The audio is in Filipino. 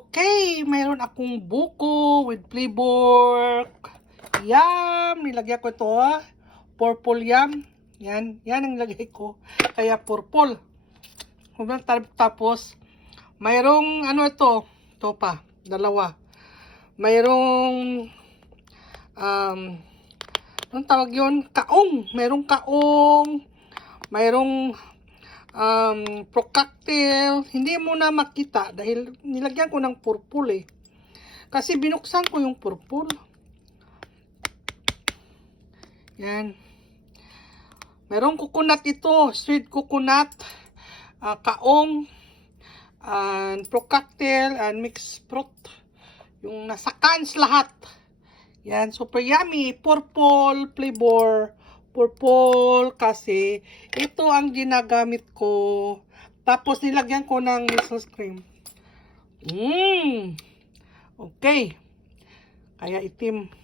Okay, mayroon akong buko with flavor. Yum! Nilagyan ko ito, purple yum. Yan ang nilagay ko. Kaya purple. Tapos, mayroong ito. Ito pa, dalawa. Mayroong, anong tawag yun? Kaong. Mayroong kaong. Mayroong, pro-cocktail. Hindi mo na makita dahil nilagyan ko ng purple Kasi binuksan ko yung purple. Yan. Merong coconut ito. Sweet coconut. Kaong. And pro-cocktail. And mixed fruit. Yung nasa cans lahat. Yan. Super yummy. Purple flavor. Purple kasi ito ang ginagamit ko. Tapos nilagyan ko ng measles cream. Okay. Kaya itim.